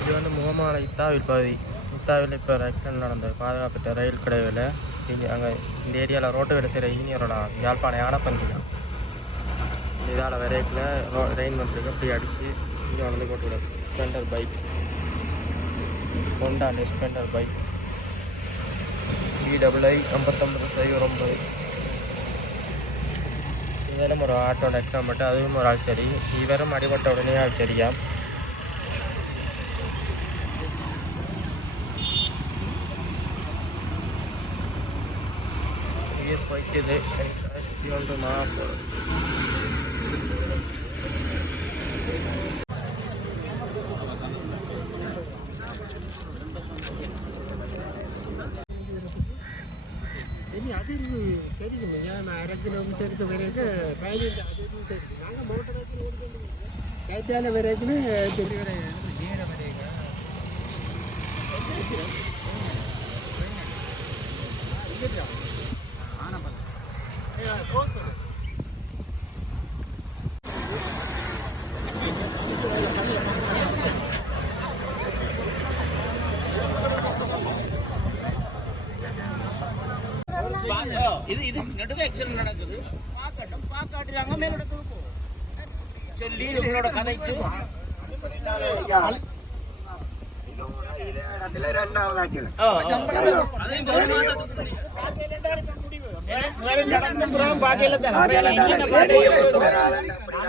இது வந்து முகமான இத்தாவில் பகுதி. இத்தாவில் இப்போ ஒரு ஆக்சிடென்ட் நடந்தது. பாதுகாப்பிட்ட ரயில் கடைவில் இங்கே அங்கே இந்த ஏரியாவில் ரோட்டு வேலை செய்கிற இன்ஜினியரோட யாழ்ப்பாணம் யானப்பந்தியம் இதால் விரைக்கில் ரோ ரெயின் வந்துருக்கு. அப்படி அடித்து இங்கே வந்து போட்டு விடும் Splendor bike Honda Splendor bike B double I ஐம்பத்தொம்பது சைவர் ஒன்பது இதெல்லாம் ஒரு ஆட்டோ எக்ஸாம் மட்டும் அதுவும் ஒரு ஆள் சரி இவரும் அடிபட்ட உடனே ஆள் தெரியாம் உயிர் போய்க்குது சுற்றி வந்து மாசம் இனி அது தெரியும். ஏன் அரை கிலோமீட்டருக்கு வரைக்கும் ட்ரைனிங் அது இதுன்னு தெரியும். நாங்கள் மோட்டர் வச்சு ஓடிக்கொண்டு கைத்தால வரைக்கும் இது இது நடுவே ஆக்சிடென்ட் நடக்குது. பார்க்கட்டும் பார்க்காட்டுறாங்க மேலிடத்துக்கு போ சொல்லி உங்களோட கதைக்கு ஆ, அதையும்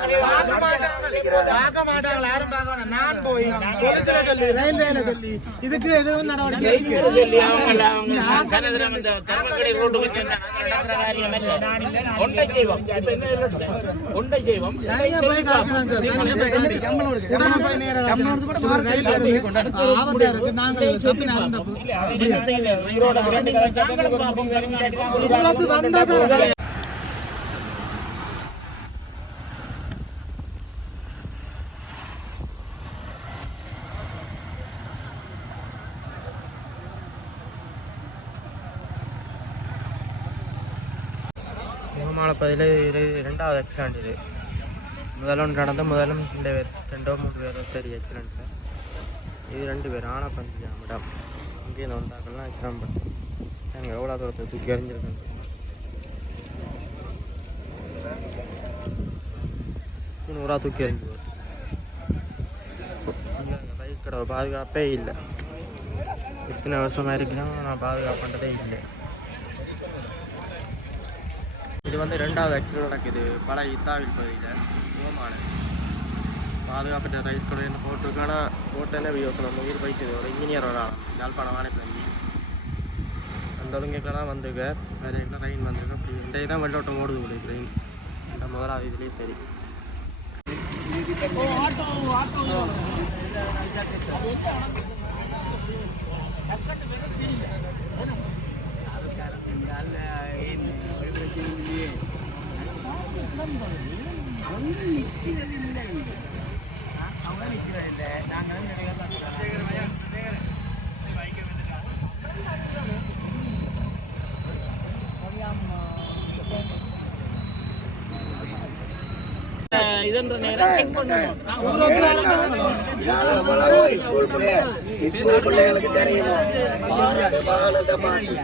பார்க்க மாட்டாங்களா யாரும் பார்க்க வேணாம் நான் போய் போலீஸ்ல சொல்லி ரயில்வேல சொல்லி இதுக்கு எதுவும் நடவடிக்கை. ஒன்றை செய்வோம்? ஒன்றை செய்வோம். தனியா போய் காய்க்கலாம் சார். தனியா போய் காய்க்கலாம். உடனே போய் நேரா காய்க்கலாம். ஒரு ரயில் வருது ஆபத்தா இருக்கு? நாங்கள் தப்பி நேரம் வந்தா தான் இரு பதில் இது ரெண்டாவது ஆக்சிடென்ட் இது. முதல் ஒன்று நடந்த முதலும் ரெண்டு பேர் ரெண்டோ மூணு பேரோ சரி ஆக்சிடென்ட்டில் இது ரெண்டு பேர் ஆனால் பஞ்சு மேடம் இங்கே வந்தாக்கெல்லாம் ஆக்சிடென்ட் பண்ணேன் எனக்கு எவ்வளோ தூரத்தை தூக்கி எறிஞ்சிருக்கேன் நூறாக தூக்கி எறிஞ்சு பைக் கடை பாதுகாப்பே இல்லை. இத்தனை வருஷமாக இருக்கலாம் நான் பாதுகாப்பு பண்ணுறதே இல்லை. இது வந்து ரெண்டாவது ஆக்சிடென்ட் நடக்குது. பல இத்தாவில் பகுதியில். ஓமான பாதுகாப்பற்ற ரயில் என்ன போட்டிருக்கானா? போட்டேன்னே யோசனை. உயிர் பைக்குது ஒரு இன்ஜினியர் ஒரு ஆள். யாழ்ப்பாணம் வாழைப்பள்ளி அந்த ஒழுங்குக்கெல்லாம் வந்திருக்கார். வேறு எங்கே ட்ரெயின் வந்திருக்கு? அப்படி இந்த தான் வெள்ளோட்டம் ஓடுது போல ட்ரெயின் இந்த முதலாவது இதுலேயே சரி. இதன்ற நேரம் செக் பண்ணுவோம் ஸ்கூல் பிள்ளை ஸ்கூல் பிள்ளைகளுக்கு தெரியணும் பாரத பாரத பாட்டு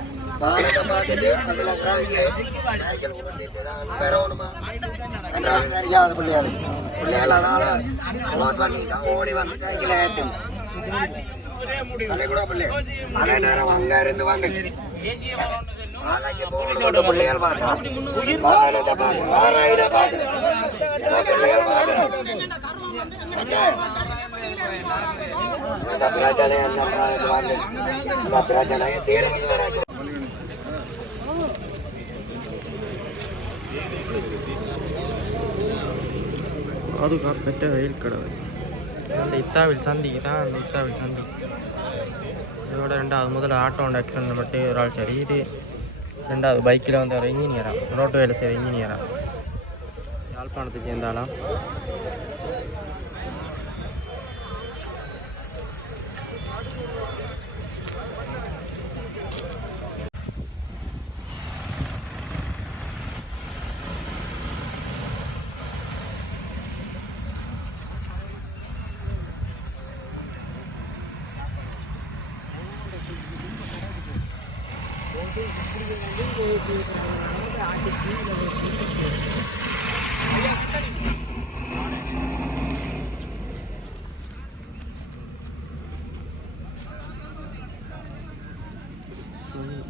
பாரத பார்த்துட்டு அதில் காங்கி சைக்கிள் உருட்டிட்டு பெறணுமா என்றாலும் தெரியாத பிள்ளைகளுக்கு பிள்ளைகள் அதால க்ளோஸ் பண்ணிட்டா ஓடி வந்து சைக்கிளை ஏற்றும் கூட பிள்ளை. அதே நேரம் அங்க இருந்து வந்து பிள்ளைகள் பார்த்தா பாரத பாட்டு பாராயிர பாட்டு பிள்ளைகள் பிரச்சனை என்ன தீர்வு பாதுகாப்பற்ற ரயில் கடவுள். அந்த இத்தாவில் சந்திக்கு தான் அந்த இத்தாவில் சந்தி. இதோட ரெண்டாவது முதல்ல ஆட்டோ ஆக்சிடென்ட் மட்டும் ஒரு ஆள் சரி இது ரெண்டாவது பைக்கில் வந்து ஒரு இன்ஜினியராக ரோட்டு வேலை செய்கிற இன்ஜினியராக யாழ்ப்பாணத்துக்கு சேர்ந்தாலாம்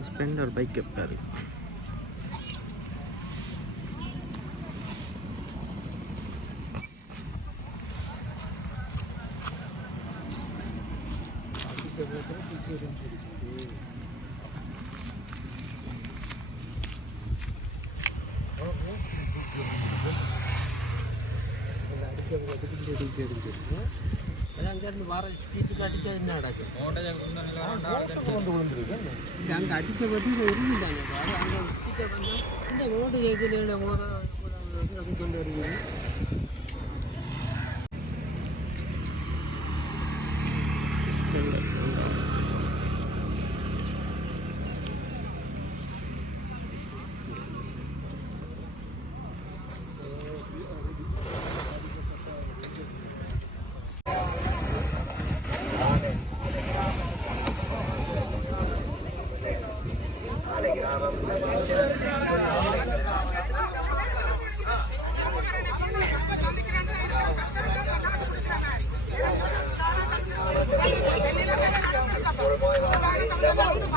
ஸ்பெண்டர் பைக் எப்பாரு அது அங்கேருந்து வர ஸ்பீச்சுக்கு அடிச்சா என்ன நடக்கும் இது அங்கே அடித்த பற்றி இருந்தாங்க அங்கே ஸ்பீச்சை பண்ணால் இந்த ரோடு எதிரில் மோத கொண்டு வருகிறது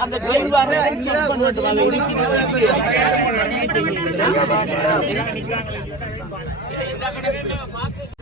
அந்த ட்ரெயின் வர செக் பண்ணிட்டு இந்த